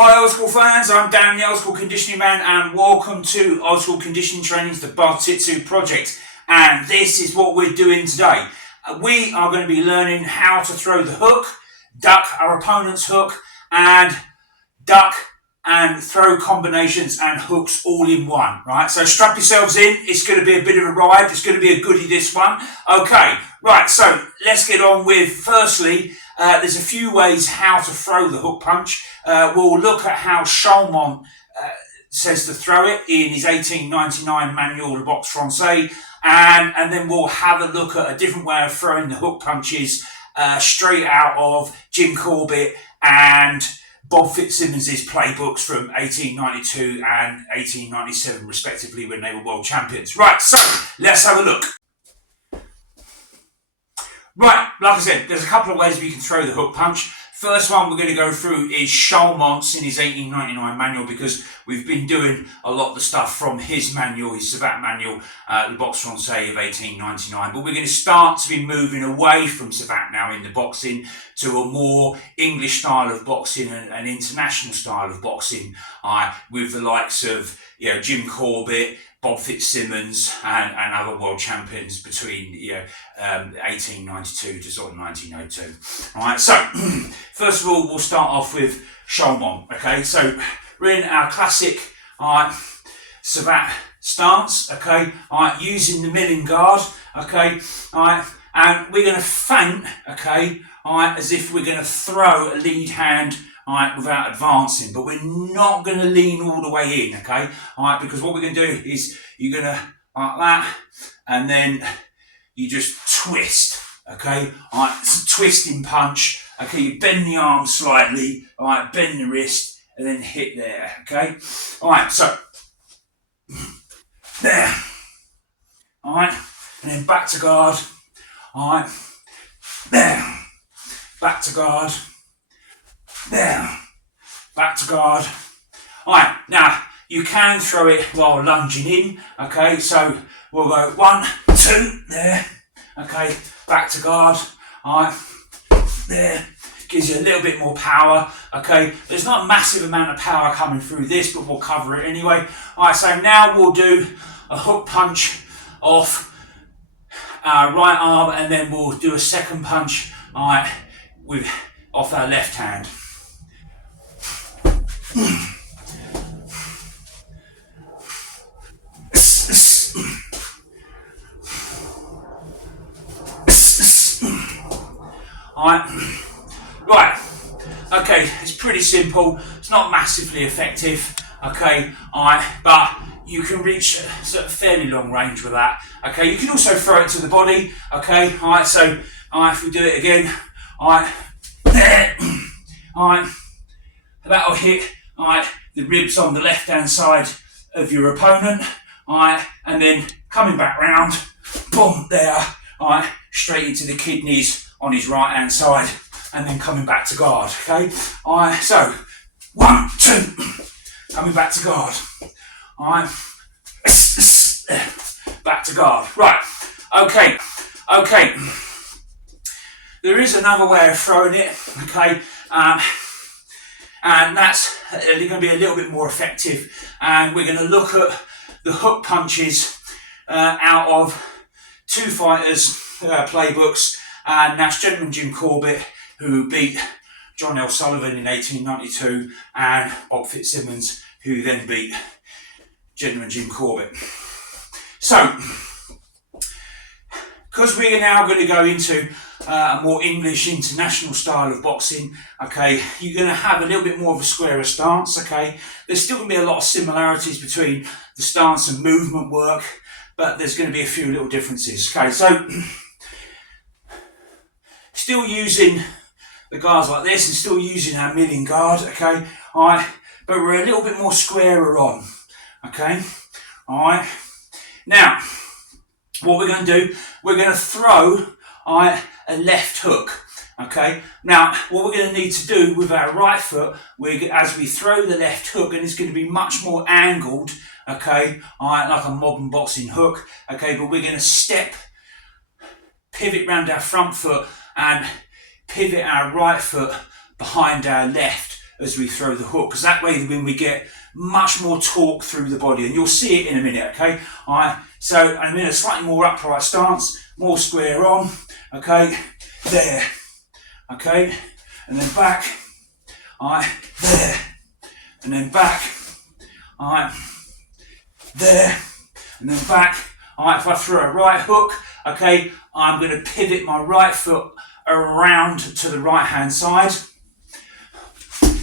Hi Old School fans, I'm Dan the Old School Conditioning Man and welcome to Old School Conditioning Training's the Bartitsu Project, and this is what we're doing today. We are going to be learning how to throw the hook, duck our opponent's hook, and duck and throw combinations and hooks all in one, right? So strap yourselves in, it's going to be a bit of a ride, it's going to be a goodie this one. Okay, right, so let's get on with, firstly, there's a few ways how to throw the hook punch. We'll look at how Charlemont says to throw it in his 1899 manual, Le Boxe Français, and then we'll have a look at a different way of throwing the hook punches straight out of Jim Corbet and Bob Fitzsimons' playbooks from 1892 and 1897 respectively when they were world champions. Right, so let's have a look. Right, like I said, there's a couple of ways we can throw the hook punch. First one we're going to go through is Charlemont's in his 1899 manual, because we've been doing a lot of the stuff from his manual, his Savate manual, Le Boxe Français of 1899. But we're going to start to be moving away from Savate now in the boxing to a more English style of boxing and an international style of boxing, with the likes of Jim Corbet, Bob Fitzsimons and other world champions between 1892 to sort of 1902. Alright, so first of all we'll start off with Charlemont. Okay, so we're in our classic Savate stance, okay, using the milling guard, okay, and we're going to feint, okay, as if we're going to throw a lead hand without advancing, but we're not going to lean all the way in, okay? Because what we're going to do is you're going to, like that, and then you just twist, okay? It's a twisting punch, okay? You bend the arm slightly, bend the wrist, and then hit there, okay? So, there, and then back to guard, there, back to guard, there, back to guard. Alright, now you can throw it while lunging in, okay, so we'll go 1, 2, there, okay, back to guard, alright, there, gives you a little bit more power, okay, there's not a massive amount of power coming through this, but we'll cover it anyway. Alright, so now we'll do a hook punch off our right arm, and then we'll do a second punch, alright, off our left hand. Right, okay, it's pretty simple, it's not massively effective, okay, but you can reach a sort of fairly long range with that, okay. You can also throw it to the body, okay, so if we do it again, there, that'll hit the ribs on the left hand side of your opponent, and then coming back round, boom, there, straight into the kidneys on his right hand side, and then coming back to guard, okay. So 1, 2, coming back to guard, back to guard. Right, okay. There is another way of throwing it, okay, and that's going to be a little bit more effective, and we're going to look at the hook punches out of two fighters' playbooks, and that's gentleman Jim Corbet, who beat John L Sullivan in 1892, and Bob Fitzsimons, who then beat gentleman Jim Corbet. So, because we're now going to go into a more English international style of boxing, okay, you're going to have a little bit more of a squarer stance, okay. There's still going to be a lot of similarities between the stance and movement work, but there's going to be a few little differences, okay. So, still using the guards like this and still using our milling guard, okay, but we're a little bit more squarer on, okay, Now, what we're going to do, we're going to throw a left hook, okay. Now, what we're going to need to do with our right foot, as we throw the left hook, and it's going to be much more angled, okay, like a modern boxing hook, okay, but we're going to pivot round our front foot and pivot our right foot behind our left as we throw the hook, because that way when we get much more torque through the body, and you'll see it in a minute, okay? Alright, so I'm in a slightly more upright stance, more square on, okay, there, okay, and then back, alright, there, and then back, alright, there, and then back. Alright, if I throw a right hook, okay, I'm going to pivot my right foot around to the right hand side.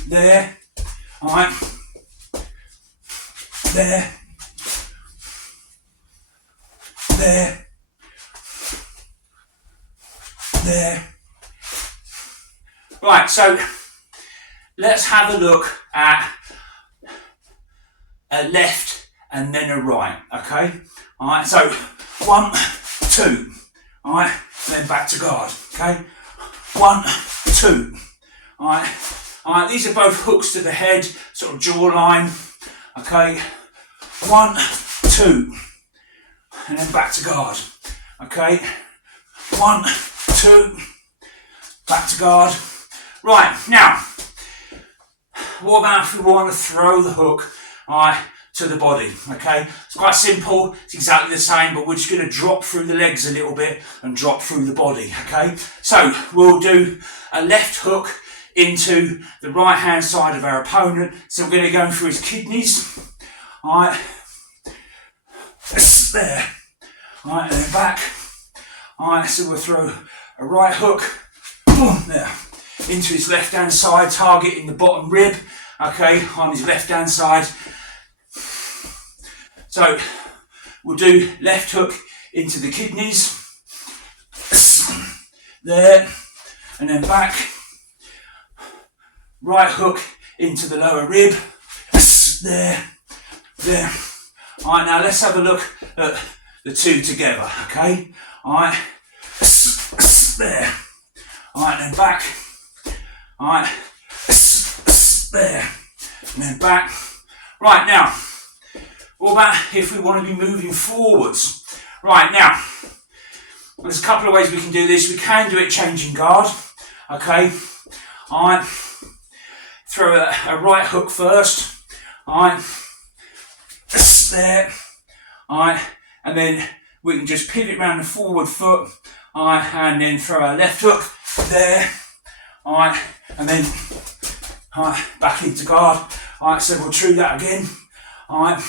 There, alright, there, there, there. Right, so let's have a look at a left and then a right, okay? Alright, so 1, 2, alright, then back to guard, okay? 1, 2, alright, alright, these are both hooks to the head, sort of jawline, okay? 1, 2, and then back to guard, okay? 1, 2, back to guard. Right, now, what about if we want to throw the hook, alright, to the body, okay? It's quite simple, it's exactly the same, but we're just going to drop through the legs a little bit and drop through the body, okay? So we'll do a left hook into the right hand side of our opponent. So we're going to go through his kidneys, alright, there, alright, and then back, alright, so we'll throw a right hook, boom, there, into his left hand side, targeting the bottom rib, okay, on his left hand side. So we'll do left hook into the kidneys, there, and then back, right hook into the lower rib, there, there. Alright, now let's have a look at the two together, okay? Alright, there, alright, then back, alright, there, and then back. Right, now, what about if we want to be moving forwards? Right, now, there's a couple of ways we can do this. We can do it changing guard, okay? Alright, throw a right hook first, alright, there, alright, and then we can just pivot around the forward foot, alright, and then throw our left hook there, alright, and then alright, back into guard. Alright, so we'll try that again, alright,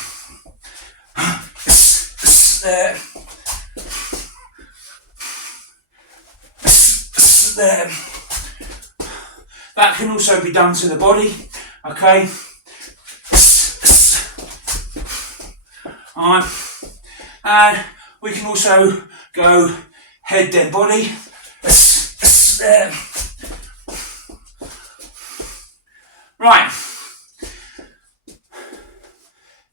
there, there. That can also be done to the body, okay? Alright, and we can also go head then body, there. Right,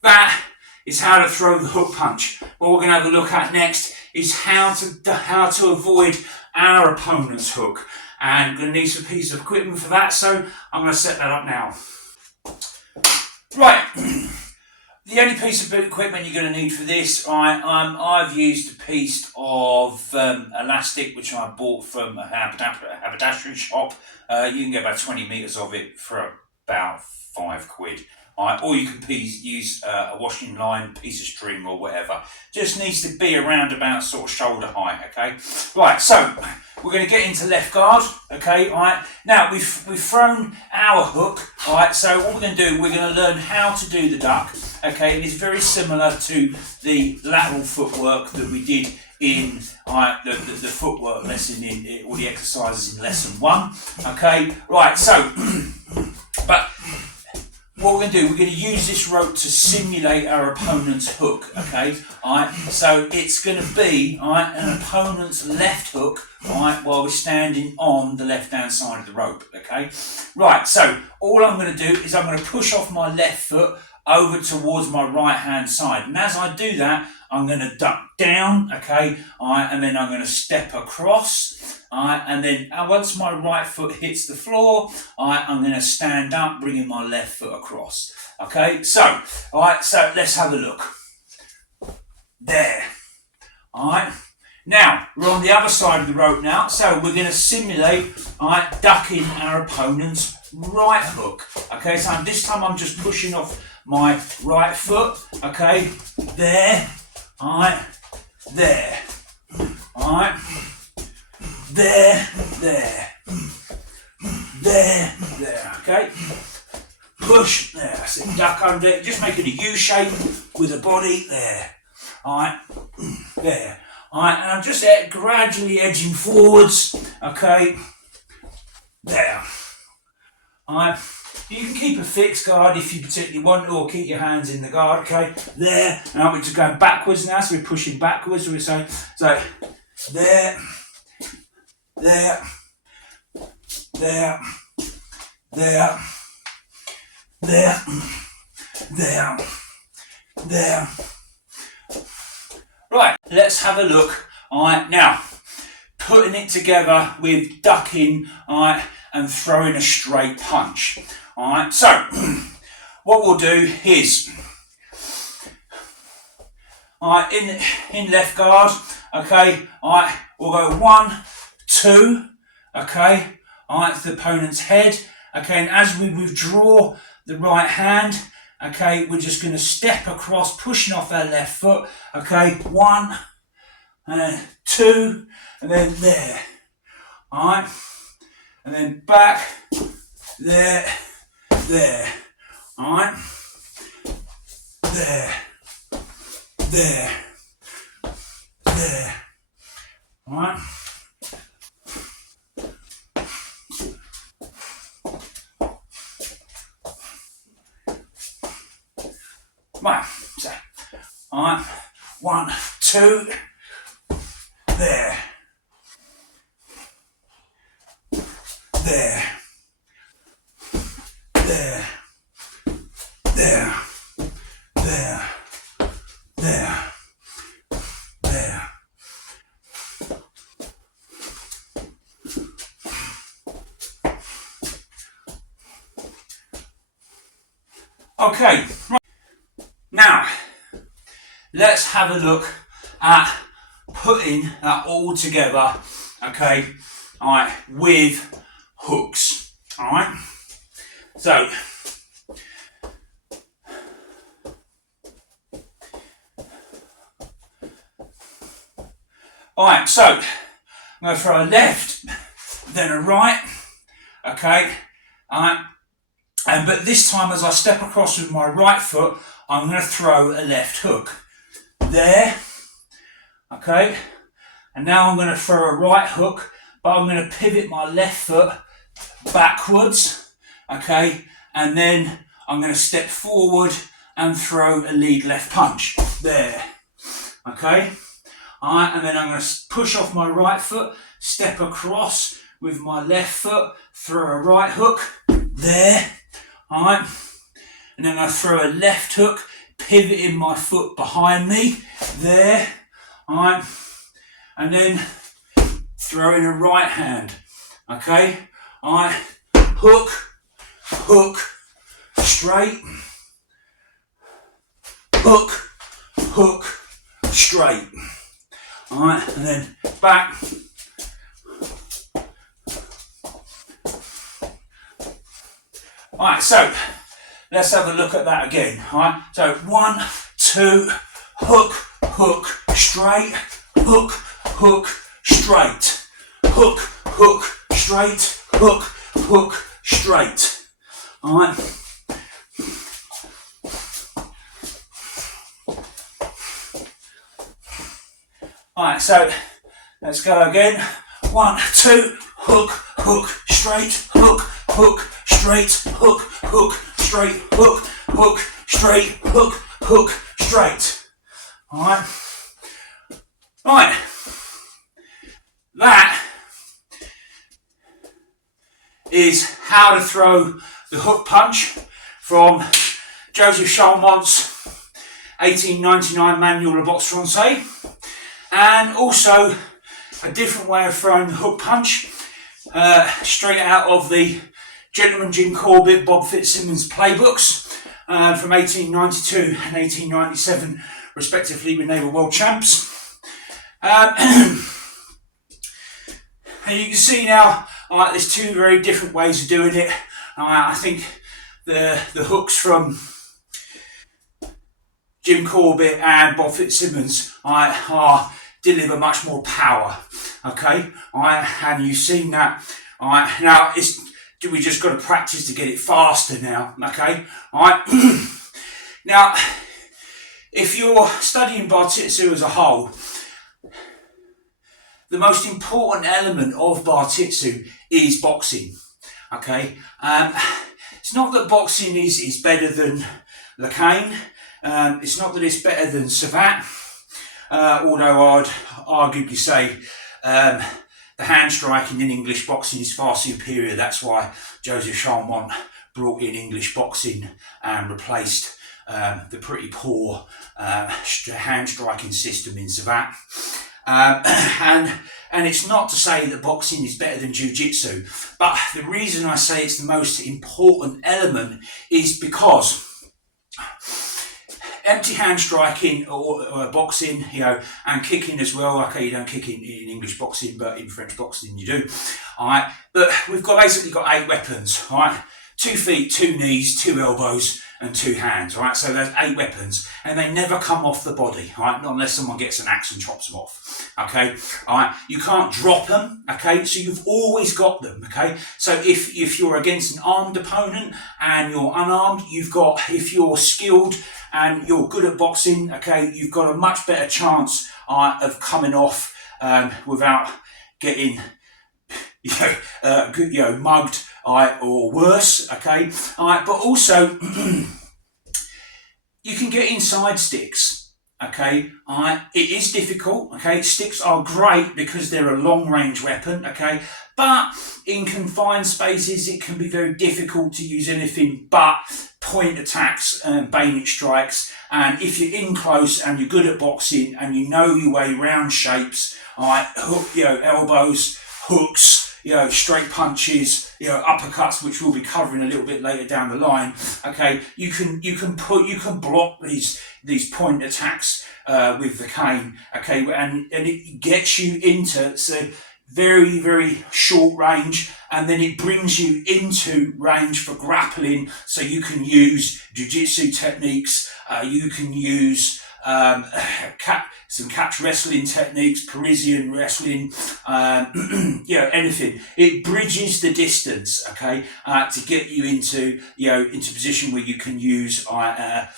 that is how to throw the hook punch. What we're going to have a look at next is how to avoid our opponent's hook, and I'm going to need some pieces of equipment for that, so I'm going to set that up now. Right, the only piece of equipment you're going to need for this, I've used a piece of elastic which I bought from a haberdashery shop. You can get about 20 metres of it for about £5. Or you can use a washing line, piece of string or whatever. Just needs to be around about sort of shoulder height, okay? Right, so we're going to get into left guard, okay? Alright, now we've thrown our hook, alright, so what we're going to do, we're going to learn how to do the duck, okay? And it's very similar to the lateral footwork that we did in the footwork lesson, in all the exercises in lesson 1, okay? Right, so, but what we're going to do, we're going to use this rope to simulate our opponent's hook, okay? Alright, so it's going to be an opponent's left hook, alright, while we're standing on the left-hand side of the rope, okay? Right, so all I'm going to do is I'm going to push off my left foot over towards my right-hand side, and as I do that, I'm going to duck down, okay? Alright, and then I'm going to step across. And then once my right foot hits the floor, I'm going to stand up, bringing my left foot across. Okay, so, so let's have a look. There. Alright, now we're on the other side of the rope now, so we're going to simulate ducking our opponent's right hook. Okay, so this time I'm just pushing off my right foot. Okay, there, alright, there, alright, there, there, there, okay. Push, there, that's it, duck under it, just making a U shape with the body, there, alright, there, alright, and I'm just gradually edging forwards, okay, there, alright, you can keep a fixed guard if you particularly want to, or keep your hands in the guard, okay, there, and we're just going backwards now, so we're pushing backwards, we're saying, so, there, there, there, there, there, there, there. Right, let's have a look. Alright, now, putting it together with ducking, alright, and throwing a straight punch. Alright, so, what we'll do is, alright, in left guard, okay, alright, we'll go 1, 2, okay, alright, to the opponent's head, okay, and as we withdraw the right hand, okay, we're just going to step across, pushing off our left foot, okay, 1, and 2, and then there, alright, and then back, there, there, alright, there, there, there, alright. Right, so, alright, 1, 2, there, there, there, there, there, there, there. Okay, right. Now, let's have a look at putting that all together, okay, alright, with hooks, alright. So, alright, so, I'm going to throw a left, then a right, okay, alright, but this time as I step across with my right foot, I'm going to throw a left hook, there, okay, and now I'm going to throw a right hook, but I'm going to pivot my left foot backwards, okay, and then I'm going to step forward and throw a lead left punch, there, okay, alright, and then I'm going to push off my right foot, step across with my left foot, throw a right hook, there, alright, and then I throw a left hook, pivoting my foot behind me, there, alright, and then throw in a right hand, okay, alright, hook, hook, straight, hook, hook, straight, alright, and then back, alright, so let's have a look at that again, alright, so 1, 2, hook, hook, straight, hook, hook, straight, hook, hook, straight, hook, hook, straight, alright. Alright, so let's go again. 1, 2, hook, hook, straight, hook, hook, straight, hook, hook, straight, hook, hook, straight, hook, hook, straight. Alright. Right. That is how to throw the hook punch from Joseph Charlemont's 1899 Manual of Boxe Française, and also a different way of throwing the hook punch straight out of the Gentleman Jim Corbett, Bob Fitzsimons playbooks from 1892 and 1897 respectively, when they were world champs. And you can see now, there's two very different ways of doing it. I think the hooks from Jim Corbet and Bob Fitzsimons deliver much more power. Okay, and you've seen that. Now we just got to practice to get it faster now. Okay, now if you're studying Bartitsu as a whole, the most important element of Bartitsu is boxing. Okay, it's not that boxing is better than the cane. It's not that it's better than Savate, although I'd arguably say the hand striking in English boxing is far superior. That's why Joseph Charlemont brought in English boxing and replaced the pretty poor hand striking system in Savate. And it's not to say that boxing is better than jiu-jitsu, but the reason I say it's the most important element is because empty hand striking or boxing, and kicking as well. Okay, you don't kick in English boxing, but in French boxing you do. All right, but we've basically got 8 weapons. All right, 2 feet, 2 knees, 2 elbows, and 2 hands. All right, so there's 8 weapons, and they never come off the body. All right, not unless someone gets an axe and chops them off. Okay, all right, you can't drop them. Okay, so you've always got them. Okay, so if you're against an armed opponent and you're unarmed, if you're skilled and you're good at boxing, okay, you've got a much better chance of coming off without getting mugged or worse. Okay, but also you can get inside sticks. Okay, it is difficult. Okay, sticks are great because they're a long range weapon. Okay, but in confined spaces it can be very difficult to use anything but point attacks and bayonet strikes. And if you're in close and you're good at boxing and you know your way round shapes, elbows, hooks, straight punches, uppercuts, which we'll be covering a little bit later down the line. Okay, you can block these point attacks with the cane. Okay, and it gets you into very, very short range, and then it brings you into range for grappling, so you can use jiu-jitsu techniques, you can use some catch wrestling techniques, Parisian wrestling, anything. It bridges the distance, okay, to get you into position where you can use a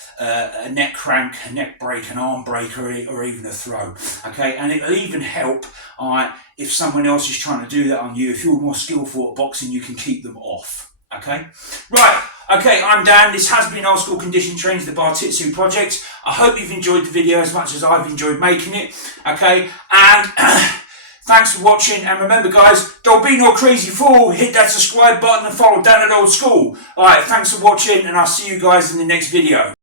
neck crank, a neck break, an arm break, or even a throw, okay, and it'll even help if someone else is trying to do that on you. If you're more skillful at boxing, you can keep them off. Okay, right. Okay, I'm Dan. This has been Old School Conditioning Training, the Bartitsu Project. I hope you've enjoyed the video as much as I've enjoyed making it. Okay, and thanks for watching. And remember, guys, don't be no crazy fool. Hit that subscribe button and follow Dan at Old School. All right, thanks for watching, and I'll see you guys in the next video.